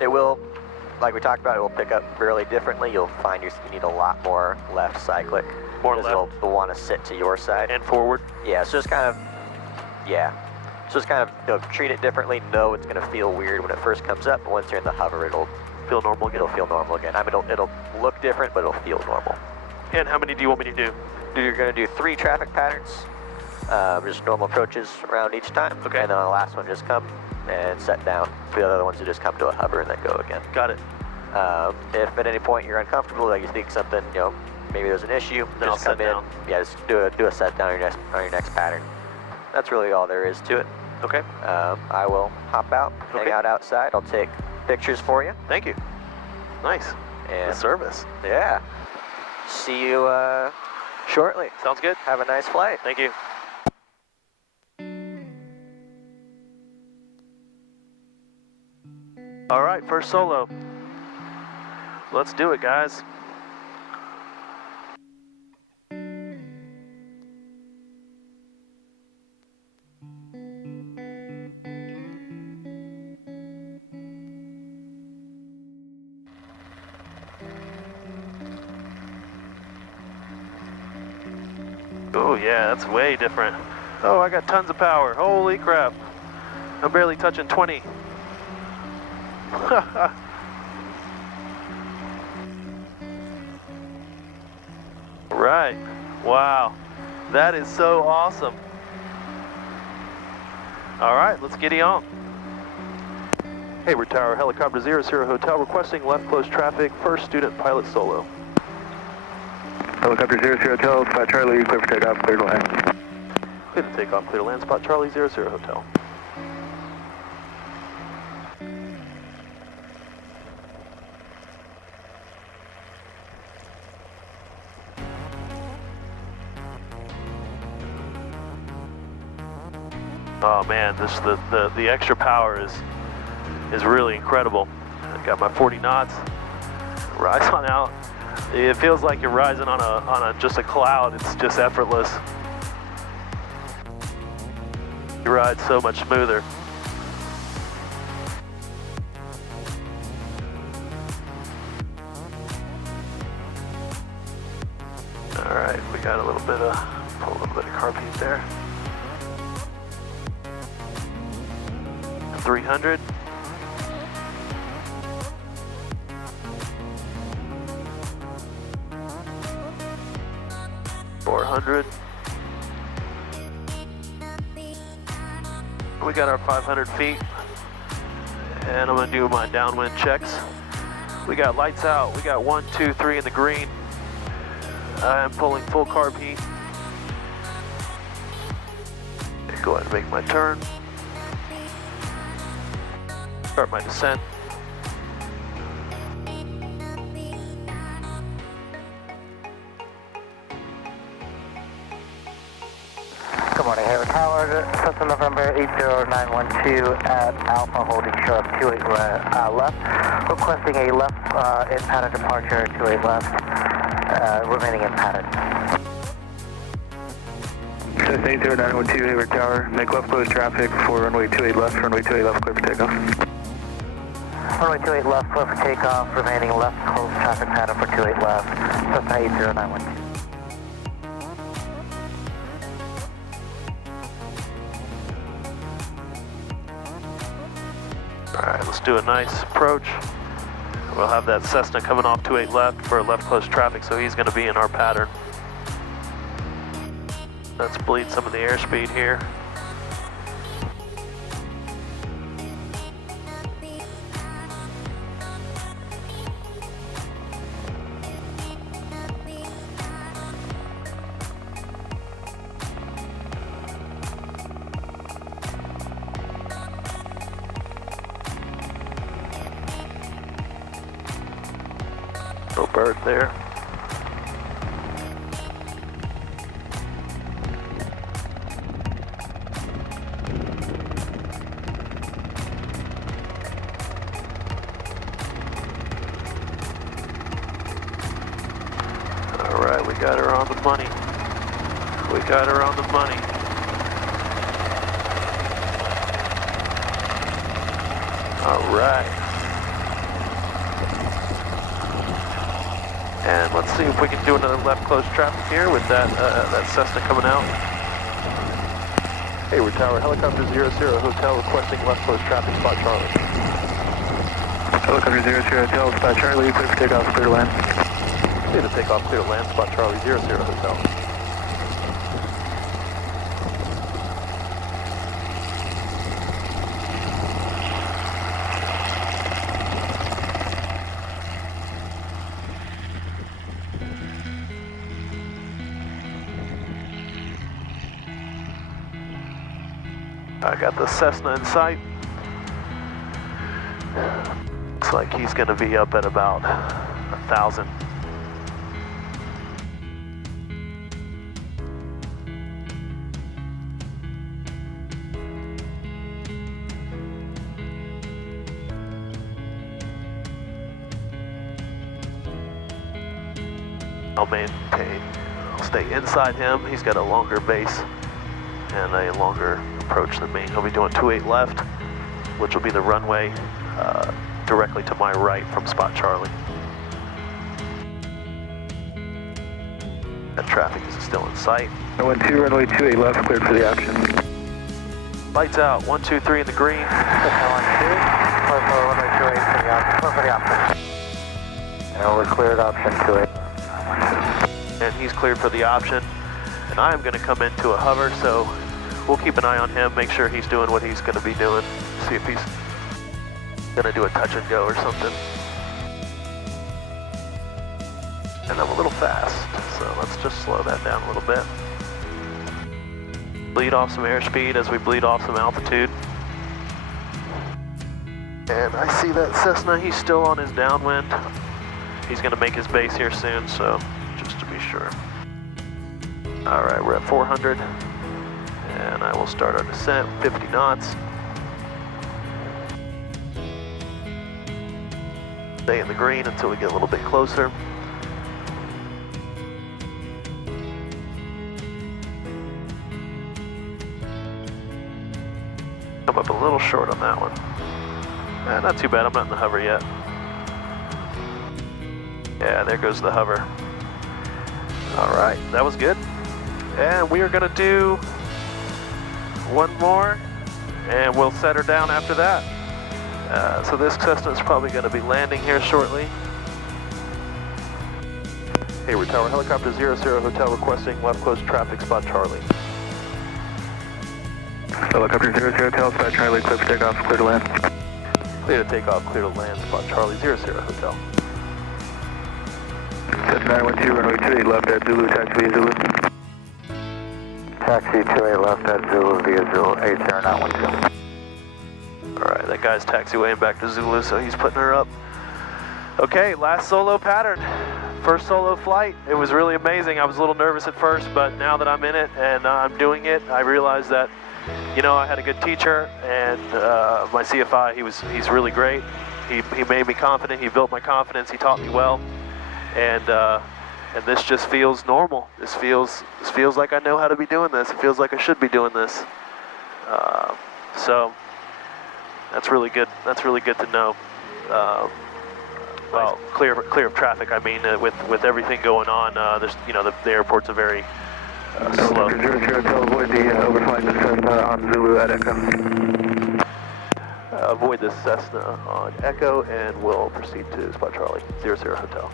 It will, like we talked about, it will pick up really differently. You'll find you need a lot more left cyclic. More because left? It'll want to sit to your side. And forward? Yeah, so just kind of, treat it differently. Know it's going to feel weird when it first comes up, but once you're in the hover, it'll feel normal again? It'll feel normal again. I mean, it'll look different, but it'll feel normal. And how many do you want me to do? You're going to do 3 traffic patterns, just normal approaches around each time. Okay. And then on the last one, just come and set down. The other ones will just come to a hover and then go again. Got it. If at any point you're uncomfortable, like you think something, maybe there's an issue, then just I'll come set in. down. Yeah, just do a set down on your next pattern. That's really all there is to it. Okay. I will hop out, hang out outside. I'll take pictures for you. Thank you. Nice. And the service. Yeah. See you shortly. Sounds good. Have a nice flight. Thank you. All right, first solo. Let's do it, guys. Oh yeah, that's way different. Oh, I got tons of power. Holy crap. I'm barely touching 20. Right. Wow. That is so awesome. All right, let's giddy on. Hayward Tower, Helicopter 00 Hotel, requesting left close traffic, first student pilot solo. Helicopter 00 Hotel, Spot Charlie, clear for takeoff, clear to land. Clear to take off, clear to land, Spot Charlie 00 Hotel. Oh man, the extra power is really incredible. I got my 40 knots. Rise on out. It feels like you're rising on a just a cloud. It's just effortless. You ride so much smoother. All right, we got pull a little bit of carpet there. 300. We got our 500 feet, and I'm gonna do my downwind checks. We got lights out. We got 1, 2, 3 in the green. I'm pulling full carb heat. Go ahead and make my turn. Start my descent. Good morning, Hayward Tower, Cessna November 80912 at Alpha, holding short 28 left, requesting a left in pattern departure, 28 left, remaining in pattern. Cessna 80912 Hayward Tower, make left close traffic for runway 28 left, runway 28 left, clear for takeoff. Runway 28 left, clear for takeoff, remaining left close traffic pattern for 28 left, Cessna 80912. Alright, let's do a nice approach. We'll have that Cessna coming off 28 left for left close traffic, so he's going to be in our pattern. Let's bleed some of the airspeed here. Little bird there. All right, we got her on the money. We got her on the money. All right. And let's see if we can do another left close traffic here with that Cessna coming out. Hayward Tower, helicopter 00 Hotel requesting left close traffic, spot Charlie. Helicopter 00 Hotel, spot Charlie, clear for takeoff, clear to land. Clear to take off, clear to land, spot Charlie 00 Hotel. I got the Cessna in sight. Looks like he's going to be up at about 1,000. I'll stay inside him. He's got a longer base and a longer approach than me. He'll be doing 28 left, which will be the runway directly to my right from spot Charlie. That traffic is still in sight. 12, runway 28 left, cleared for the option. Lights out, 1, 2, 3 in the green. Runway 28 for the option. And we're cleared option 28. And he's cleared for the option. And I am going to come into a hover, so we'll keep an eye on him, make sure he's doing what he's going to be doing. See if he's going to do a touch and go or something. And I'm a little fast, so let's just slow that down a little bit. Bleed off some airspeed as we bleed off some altitude. And I see that Cessna, he's still on his downwind. He's going to make his base here soon, so just to be sure. All right, we're at 400. And I will start our descent, 50 knots. Stay in the green until we get a little bit closer. Come up a little short on that one. Not too bad, I'm not in the hover yet. Yeah, there goes the hover. All right, that was good. And we are gonna do one more, and we'll set her down after that. So this Cessna is probably going to be landing here shortly. Hayward Tower, helicopter 00 Hotel requesting left close traffic, spot Charlie. Helicopter 00 Hotel, spot Charlie, clear for takeoff, clear to land. Clear to take off, clear to land, spot Charlie 00 Hotel. Cessna 912, runway 28 left at Zulu, taxi via Zulu. Taxi 28 left at Zulu via Zulu 80912. Alright, that guy's taxiwaying back to Zulu, so he's putting her up. Okay, last solo pattern. First solo flight. It was really amazing. I was a little nervous at first, but now that I'm in it and I'm doing it, I realized that, you know, I had a good teacher, and my CFI, he's really great. He made me confident. He built my confidence. He taught me well. And this just feels normal. This feels like I know how to be doing this. It feels like I should be doing this. So that's really good. That's really good to know. Well, clear of traffic. I mean, with everything going on, there's, you know, the airport's a very slow. 00 Hotel, avoid the overflying the Cessna on Zulu at Echo. Avoid the Cessna on Echo, and we'll proceed to spot Charlie 00 Hotel.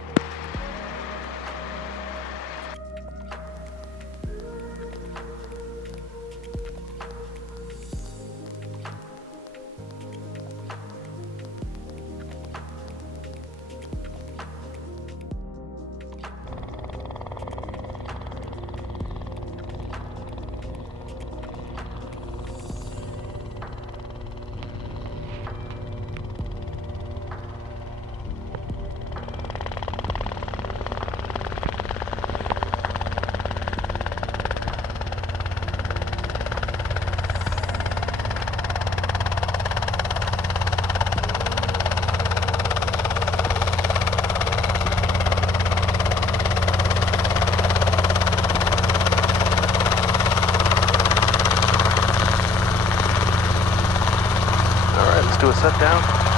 Do a set down.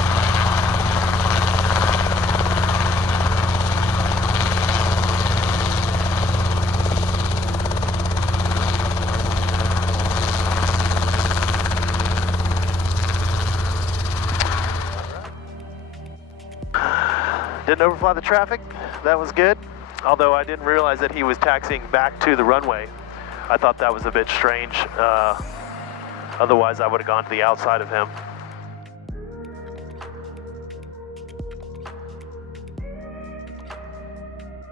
Didn't overfly the traffic. That was good. Although I didn't realize that he was taxiing back to the runway. I thought that was a bit strange. Otherwise, I would have gone to the outside of him.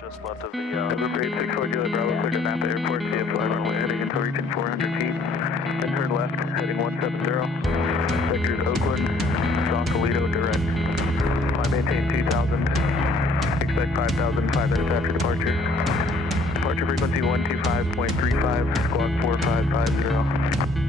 Just left of the... November 864 Juliet Bravo, clear to Napa Airport, via fly runway heading until reaching 400 feet. Then turn left, heading 170. Sectors Oakland, Sausalito, direct. Fly maintain 2000. Expect 5,000 5 minutes after departure. Departure frequency 125.35, squawk 4550.